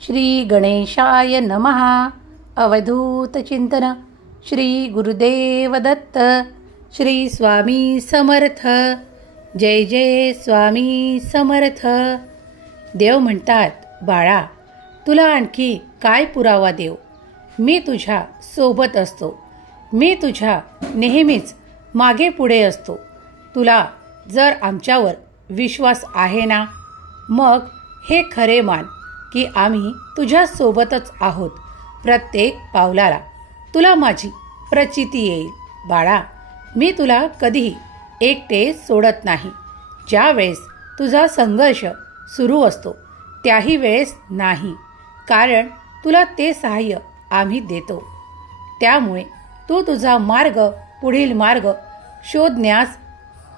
श्री गणेशाय नमः. अवधूत चिंतन. श्री गुरुदेव दत्त. श्री स्वामी समर्थ. जय जय स्वामी समर्थ. देव म्हणतात, बाळा, तुला आणखी काय पुरावा देऊ. मी तुझ्या सोबत असतो. मी तुझ्या नेहमीच मागे पुढे असतो. तुला जर आमच्यावर विश्वास आहे ना, मग हे खरे मान की आम्ही तुझ्या सोबतच आहोत. प्रत्येक पावलाला तुला माझी प्रचिती येईल. बाळा, मी तुला कधीही एकटे सोडत नाही. ज्या वेळेस तुझा संघर्ष सुरू असतो त्याही वेळेस नाही, कारण तुला ते सहाय्य आम्ही देतो. त्यामुळे तू तुझा मार्ग, पुढील मार्ग शोधण्यास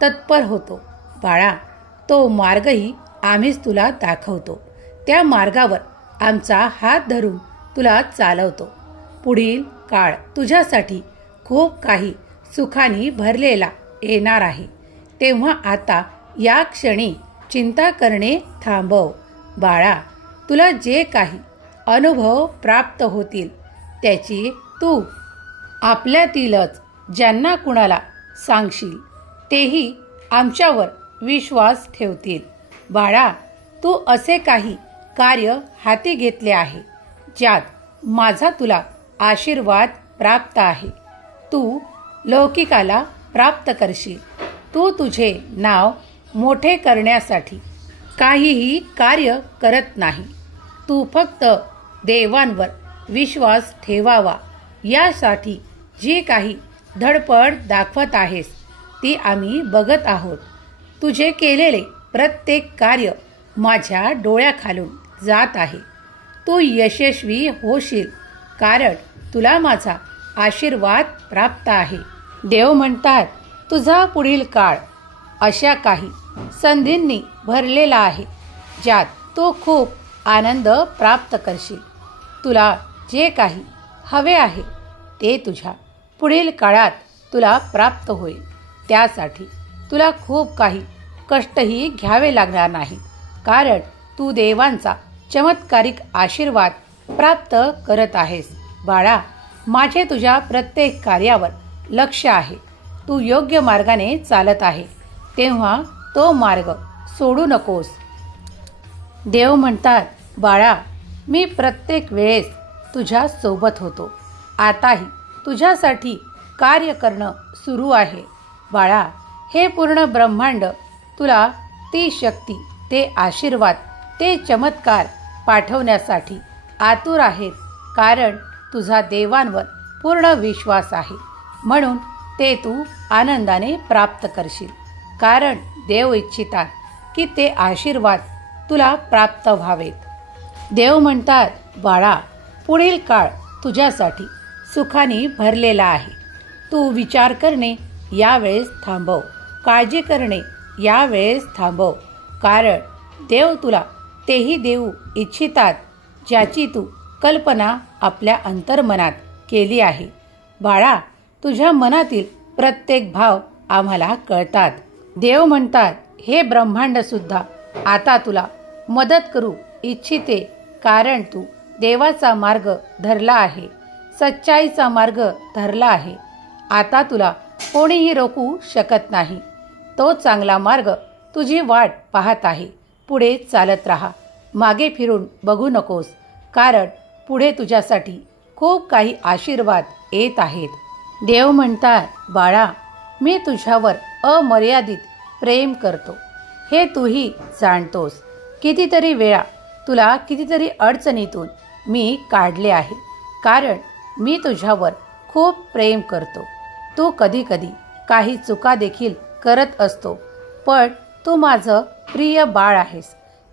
तत्पर होतो. बाळा, तो मार्गही आम्हीच तुला दाखवतो. त्या मार्गावर आमचा हात धरून तुला चालवतो. पुढील काळ तुझ्यासाठी खूप काही सुखाने भरलेला येणार आहे. तेव्हा आता या क्षणी चिंता करणे थांबव. बाळा, तुला जे काही अनुभव प्राप्त होतील त्याची तू आपल्यातीलच ज्यांना कुणाला सांगशील तेही आमच्यावर विश्वास ठेवतील. बाळा, तू असे काही कार्य हाती घेतले आहे ज्यात माझा तुला आशीर्वाद प्राप्त आहे. तू लौकिकाला प्राप्त करशील. तू तुझे नाव मोठे करण्यासाठी काहीही कार्य करत नाही. तू फक्त देवांवर विश्वास ठेवावा यासाठी जी काही धडपड दाखवत आहेस ती आम्ही बघत आहोत. तुझे केलेले प्रत्येक कार्य माझ्या डोळ्याखालून जात आहे. तू यशस्वी होशील, कारण तुला माझा आशीर्वाद प्राप्त आहे. देव म्हणतात, तुझा पुढील काळ अशा काही संधींनी भरलेला आहे ज्यात तू खूप आनंद प्राप्त करशील. तुला जे काही हवे आहे ते तुझ्या पुढील काळात तुला प्राप्त होईल. त्यासाठी तुला खूप काही कष्टही घ्यावे लागणार नाही, कारण तू देवांचा चमत्कारिक आशीर्वाद प्राप्त करत आहेस. बाळा, माझे तुझ्या प्रत्येक कार्यावर लक्ष आहे. तू योग्य मार्गाने चालत आहे, तेव्हा तो मार्ग सोडू नकोस. देव म्हणतात, बाळा, मी प्रत्येक वेळेस तुझ्या सोबत होतो. आताही तुझ्यासाठी कार्य करणं सुरू आहे. बाळा, हे पूर्ण ब्रह्मांड तुला ती शक्ती, ते आशीर्वाद, ते चमत्कार पाठवण्यासाठी आतुर आहेत, कारण तुझा देवांवर पूर्ण विश्वास आहे. म्हणून ते तू आनंदाने प्राप्त करशील, कारण देव इच्छितात की ते आशीर्वाद तुला प्राप्त व्हावेत. देव म्हणतात, बाळा, पुढील काळ तुझ्यासाठी सुखाने भरलेला आहे. तू विचार करणे यावेळेस थांबव. काळजी करणे यावेळेस थांबव, कारण देव तुला तेही देऊ इच्छितात ज्याची तू कल्पना आपल्या अंतर्मनात केली आहे. बाळा, तुझ्या मनातील प्रत्येक भाव आम्हाला कळतात. देव म्हणतात, हे ब्रह्मांड सुद्धा आता तुला मदत करू इच्छिते, कारण तू देवाचा मार्ग धरला आहे, सच्चाईचा मार्ग धरला आहे. आता तुला कोणीही रोखू शकत नाही. तो चांगला मार्ग तुझी वाट पाहत आहे. पुढे चालत राहा. मागे फिरून बघू नकोस, कारण पुढे तुझ्यासाठी खूप काही आशीर्वाद येत आहेत. देव म्हणतात, बाळा, मी तुझ्यावर अमर्यादित प्रेम करतो, हे तूही जाणतोस. कितीतरी वेळा तुला कितीतरी अडचणीतून मी काढले आहे, कारण मी तुझ्यावर खूप प्रेम करतो. तू कधी कधी काही चुका देखील करत असतो, पण तू माझं प्रिय बाळ आहेस,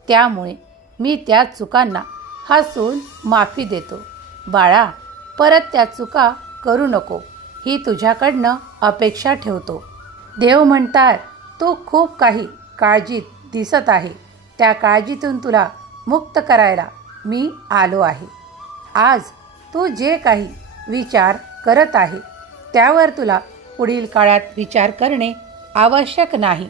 त्यामुळे मी त्या चुकांना हसून माफी देतो. बाळा, परत त्या चुका करू नको ही तुझ्याकडनं अपेक्षा ठेवतो. देव म्हणतात, तू खूप काही काळजीत दिसत आहे. त्या काळजीतून तुला मुक्त करायला मी आलो आहे. आज तू जे काही विचार करत आहे त्यावर तुला पुढील काळात विचार करणे आवश्यक नाही,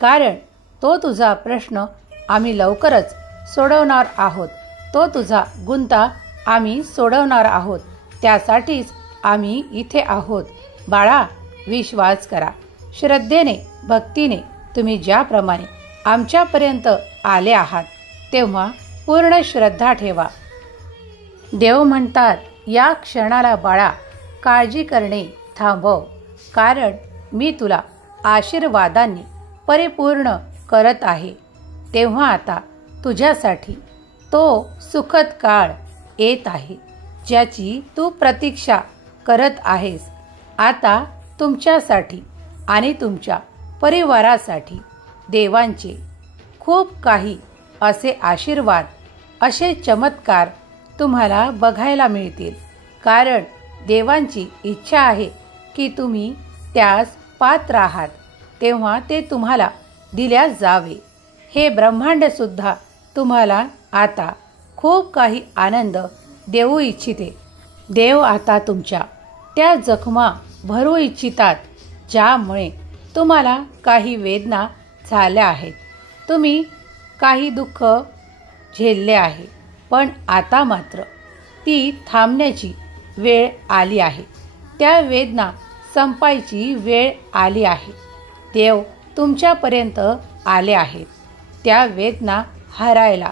कारण तो तुझा प्रश्न आम्ही लवकरच सोडवणार आहोत. तो तुझा गुंता आम्ही सोडवणार आहोत. त्यासाठीच आम्ही इथे आहोत. बाळा, विश्वास करा. श्रद्धेने, भक्तीने तुम्ही ज्याप्रमाणे आमच्यापर्यंत आले आहात तेव्हा पूर्ण श्रद्धा ठेवा. देव म्हणतात, या क्षणाला बाळा काळजी करणे थांबव, कारण मी तुला आशीर्वादांनी परिपूर्ण करत आहे. तेव्हा आता तुझ्यासाठी तो सुखद काळ येत आहे, ज्याची तू प्रतीक्षा करत आहेस. आता तुमच्यासाठी आणि तुमच्या परिवारासाठी देवांचे खूप काही असे आशीर्वाद, असे चमत्कार तुम्हाला बघायला मिळतील. कारण देवांची इच्छा आहे की तुम्ही त्यास पात्र आहात, तेव्हा ते तुम्हाला दिल्या जावे. हे ब्रह्मांडसुद्धा तुम्हाला आता खूप काही आनंद देऊ इच्छिते. देव आता तुमच्या त्या जखमा भरू इच्छितात, ज्यामुळे तुम्हाला काही वेदना झाल्या आहेत. तुम्ही काही दुःख झेलले आहे, पण आता मात्र ती थांबण्याची वेळ आली आहे. त्या वेदना संपायची वेळ आली आहे. देव तुमच्यापर्यंत आले आहेत. त्या वेदना हरायला,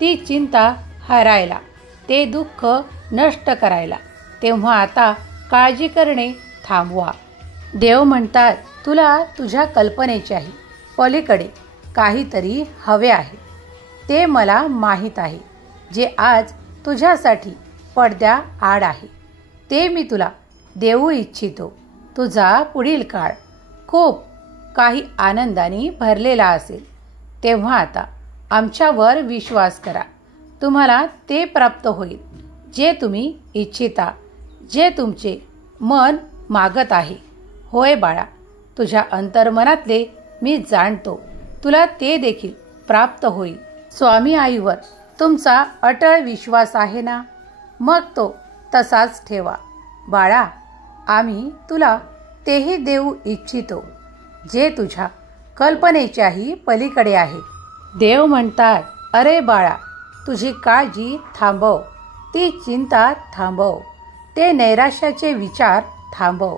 ती चिंता हरायला, ते दुःख नष्ट करायला. तेव्हा आता काळजी करणे थांबवा. देव म्हणतात, तुला तुझ्या कल्पनेच्याही पलीकडे काहीतरी हवे आहे. ते मला माहीत आहे. जे आज तुझ्यासाठी पडद्या आड आहे ते मी तुला देऊ इच्छितो. तुझा पुढील काळ खूप काही आनंदाने भरलेला असेल. तेव्हा आता आमच्यावर विश्वास करा. तुम्हाला ते प्राप्त होईल जे तुम्ही इच्छिता, जे तुमचे मन मागत आहे. होय बाळा, तुझ्या अंतर्मनातले मी जाणतो. तुला ते देखील प्राप्त होईल. स्वामी आईवर तुमचा अटळ विश्वास आहे ना? मग तो तसाच ठेवा. बाळा, आम्ही तुला तेही देऊ इच्छितो जे तुझ्या कल्पनेच्याही पलीकडे आहे. देव म्हणतात, अरे बाळा, तुझी काळजी थांबव, ती चिंता थांबव, ते नैराश्याचे विचार थांबव,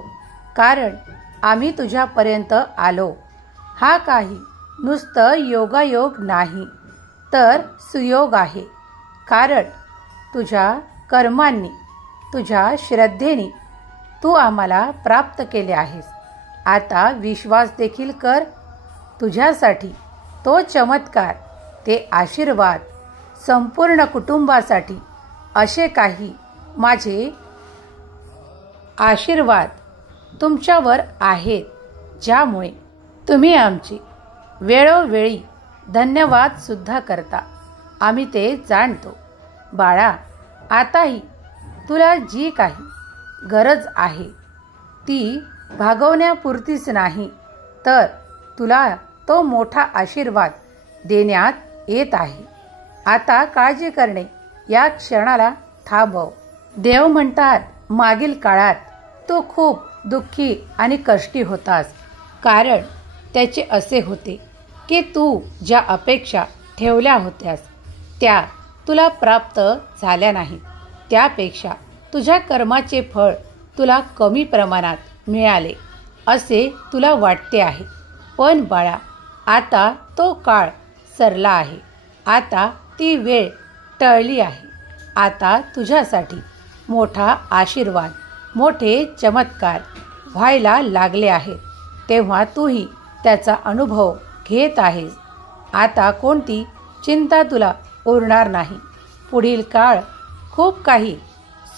कारण आम्ही तुझ्यापर्यंत आलो. हा काही नुसतं योगायोग नाही, तर सुयोग आहे. कारण तुझ्या कर्मांनी, तुझ्या श्रद्धेने तू आम्हाला प्राप्त केले आहेस. आता विश्वास देखील कर. तुझ्यासाठी तो चमत्कार, ते आशीर्वाद, संपूर्ण कुटुंबासाठी असे काही माझे आशीर्वाद तुमच्यावर आहेत, ज्यामुळे तुम्ही आमचे वेळोवेळी धन्यवाद सुद्धा करता. आम्ही ते जाणतो. बाळा, आताही तुला जी काही गरज आहे ती भागवण्यापुरतीच नाही, तर तुला तो मोठा आशीर्वाद देण्यात येत आहे. आता काळजी करणे या क्षणाला थांबव. देव म्हणतात, मागील काळात तू खूप दुःखी आणि कष्टी होतास. कारण त्याचे असे होते की तू ज्या अपेक्षा ठेवल्या होत्यास त्या तुला प्राप्त झाल्या नाहीत. त्यापेक्षा तुझ्या कर्माचे फळ तुला कमी प्रमाणात मिळाले असे तुला वाटते आहे. पण बाळा, आता तो काळ सरला आहे. आता ती वेळ टळली आहे. आता तुझ्यासाठी मोठा आशीर्वाद, मोठे चमत्कार व्हायला लागले आहेत. तेव्हा तूही त्याचा अनुभव घेत आहेस. आता कोणती चिंता तुला उरणार नाही. पुढील काळ खूप काही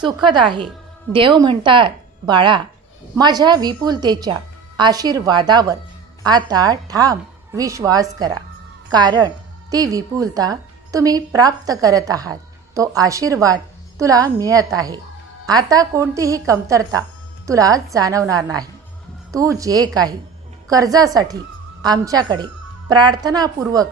सुखद आहे. देव म्हणतात, बाळा, माझ्या विपुलतेच्या आशीर्वादावर आता ठाम विश्वास करा. कारण ती विपुलता तुम्ही प्राप्त करत आहात. तो आशीर्वाद तुला मिळत आहे. आता कोणतीही कमतरता तुला जाणवणार नाही. तू जे काही कर्जासाठी आमच्याकडे प्रार्थनापूर्वक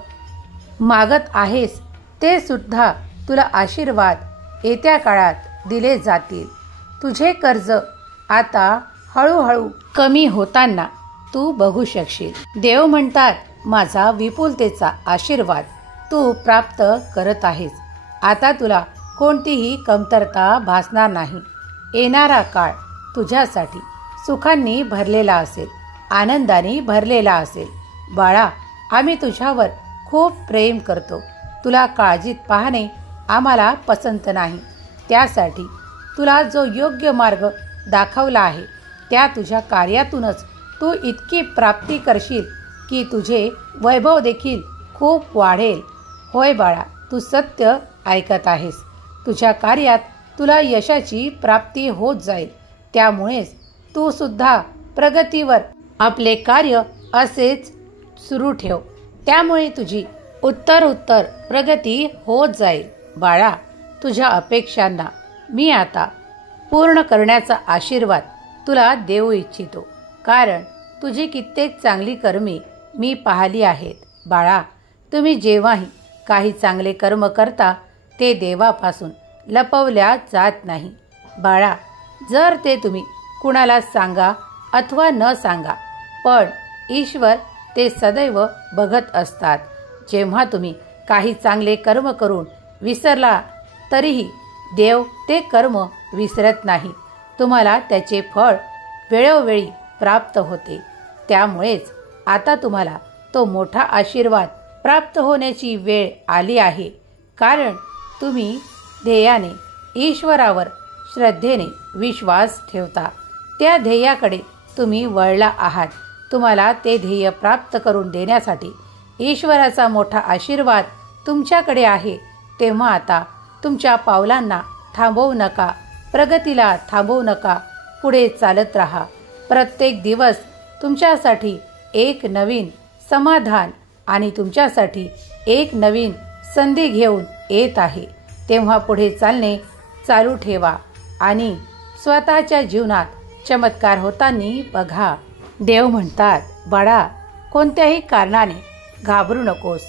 मागत आहेस ते सुद्धा तुला आशीर्वाद येत्या काळात दिले जातील. तुझे कर्ज आता हळूहळू कमी होताना तू बघू शकशील. देव म्हणतात, माझा विपुलतेचा आशीर्वाद तू प्राप्त करत आहेस. आता तुला कोणतीही कमतरता भासणार नाही. येणारा काळ तुझ्यासाठी सुखांनी भरलेला असेल, आनंदाने भरलेला असेल. बाळा, आम्ही तुझ्यावर खूप प्रेम करतो. तुला काळजीत पाहणे आम्हाला पसंत नाही. त्यासाठी तुला जो योग्य मार्ग दाखवला आहे त्या तुझ्या कार्यातूनच तू इतकी प्राप्ती करशील की तुझे वैभव देखील खूप वाढेल. होय बाळा, तू सत्य ऐकत आहेस. तुझ्या कार्यात तुला यशाची प्राप्ती होत जाईल. त्यामुळेच तू सुद्धा प्रगतीवर आपले कार्य असेच सुरू ठेव. त्यामुळे तुझी उत्तर प्रगती होत जाईल. बाळा, तुझ्या अपेक्षांना मी आता पूर्ण करण्याचा आशीर्वाद तुला देऊ इच्छितो. कारण तुझी कित्येक चांगली कर्मे मी पाहिली आहेत. बाळा, तुम्ही जेव्हाही काही चांगले कर्म करता ते देवापासून लपवल्या जात नाही. बाळा, जर ते तुम्ही कुणाला सांगा अथवा न सांगा, पण ईश्वर ते सदैव बघत असतात. जेव्हा तुम्ही काही चांगले कर्म करून विसरला तरीही देव ते कर्म विसरत नाही. तुम्हाला त्याचे फळ वेळोवेळी प्राप्त होते. त्यामुळेच आता तुम्हाला तो मोठा आशीर्वाद प्राप्त होण्याची वेळ आली आहे. कारण तुम्ही ध्येयाने ईश्वरावर श्रद्धेने विश्वास ठेवता. त्या ध्येयाकडे तुम्ही वळला आहात. तुम्हाला ते ध्येय प्राप्त करून देण्यासाठी ईश्वराचा मोठा आशीर्वाद तुमच्याकडे आहे. तेव्हा आता तुमच्या पावलांना थांबवू नका, प्रगतीला थांबवू नका, पुढे चालत राहा. प्रत्येक दिवस तुमच्यासाठी एक नवीन समाधान आणि तुमच्यासाठी एक नवीन संधी घेऊन येत आहे. तेव्हा पुढे चालणे चालू ठेवा आणि स्वतःच्या जीवनात चमत्कार होताना बघा. देव म्हणतात, बाळा, कोणत्याही कारणाने घाबरू नकोस.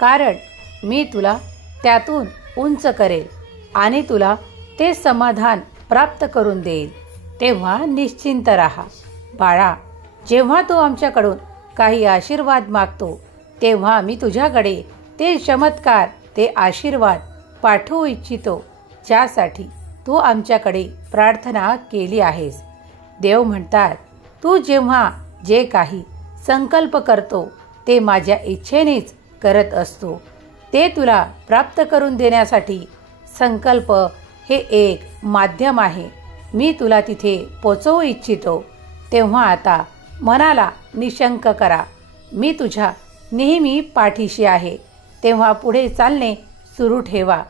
कारण मी तुला त्यातून उंच करेल आणि तुला ते समाधान प्राप्त करून देईल. तेव्हा निश्चिंत राहा. बाळा, जेव्हा तू आमच्याकडून काही आशीर्वाद मागतो तेव्हा आम्ही तुझ्याकडे ते चमत्कार, ते आशीर्वाद पाठवू इच्छितो ज्यासाठी तू आमच्याकडे प्रार्थना केली आहेस. देव म्हणतात, तू जेव्हा जे काही संकल्प करतो ते माझ्या इच्छेनेच करत असतो. ते तुला प्राप्त करून देण्यासाठी संकल्प हे एक माध्यम आहे. मी तुला तिथे पोचवू इच्छितो. तेव्हा आता मनाला निशंक करा. मी तुझ्या नेहमी पाठीशी आहे. तेव्हा पुढे चालणे सुरू ठेवा.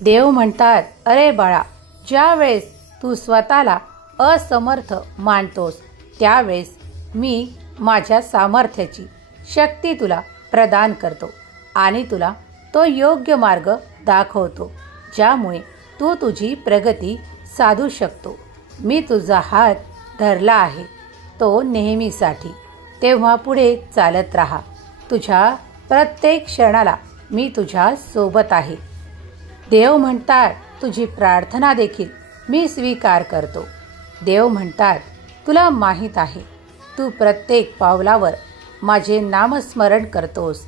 देव म्हणतात, अरे बाळा, ज्या वेळेस तू स्वतःला असमर्थ मानतोस त्यावेळेस मी माझ्या सामर्थ्याची शक्ती तुला प्रदान करतो आणि तुला तो योग्य मार्ग दाखवतो ज्यामुळे तू तुझी प्रगती साधू शकतो. मी तुझा हात धरला आहे, तो नेहमीसाठी. तेव्हा पुढे चालत राहा. तुझ्या प्रत्येक क्षणाला मी तुझ्या सोबत आहे. देव म्हणतात, तुझी प्रार्थना देखील मी स्वीकार करतो. देव म्हणतात, तुला माहीत आहे तू प्रत्येक पावलावर माझे नामस्मरण करतोस,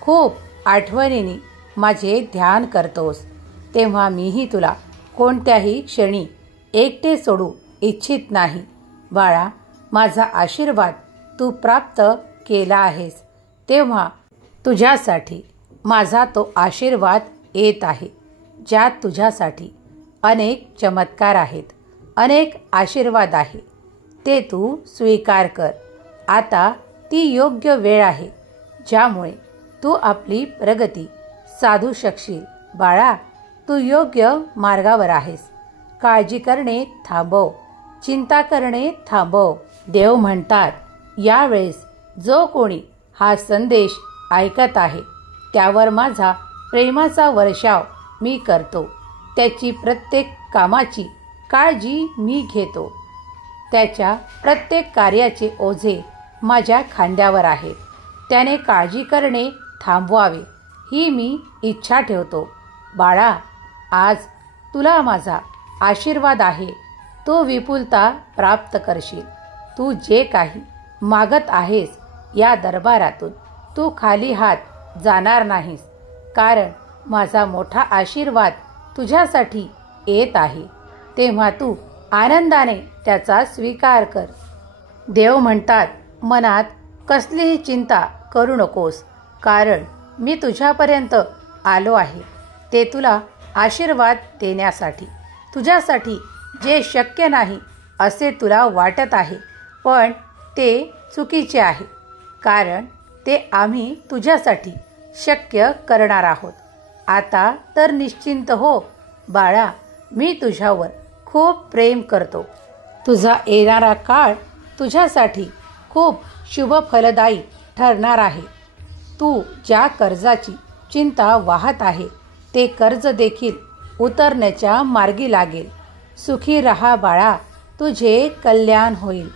खूप आठवणीने माझे ध्यान करतोस. तेव्हा मीही तुला कोणत्याही क्षणी एकटे सोडू इच्छित नाही. बाळा, माझा आशीर्वाद तू प्राप्त केला आहेस. तेव्हा तुझ्यासाठी माझा तो आशीर्वाद येत आहे ज्यात तुझ्यासाठी अनेक चमत्कार आहेत, अनेक आशीर्वाद आहे. ते तू स्वीकार कर. आता ती योग्य वेळ आहे ज्यामुळे तू आपली प्रगती साधू शकशील. बाळा, तू योग्य मार्गावर आहेस. काळजी करणे थांबव, चिंता करणे थांबव. देव म्हणतात, यावेळेस जो कोणी हा संदेश ऐकत आहे त्यावर माझा प्रेमाचा वर्षाव मी करतो. त्याची प्रत्येक कामाची काळजी मी घेतो. त्याच्या प्रत्येक कार्याचे ओझे माझ्या खांद्यावर आहे. त्याने काळजी करणे थांबवावे ही मी इच्छा ठेवतो. बाळा, आज तुला माझा आशीर्वाद आहे. तू विपुलता प्राप्त करशील. तू जे काही मागत आहेस या दरबारातून तू खाली हात जाणार नाहीस. कारण माझा मोठा आशीर्वाद तुझ्यासाठी येत आहे, तेव्हा तू आनंदाने त्याचा स्वीकार कर. देव म्हणतात, मनात कसलीही चिंता करू नकोस, कारण मी तुझ्यापर्यंत आलो आहे ते तुला आशीर्वाद देण्यासाठी. तुझ्यासाठी जे शक्य नाही असे तुला वाटत आहे, पण ते चुकीचे आहे, कारण ते आम्ही तुझ्यासाठी शक्य करणार आहोत. आता तर निश्चिंत हो बाळा, मी तुझ्यावर खूप प्रेम करतो. तुझा येणारा काळ तुझ्यासाठी खूप शुभफलदायी ठरणार आहे. तू ज्या कर्जाची चिंता वाहत आहे ते कर्ज देखील उतरण्याच्या मार्गी लागेल. सुखी रहा बाळा, तुझे कल्याण होईल.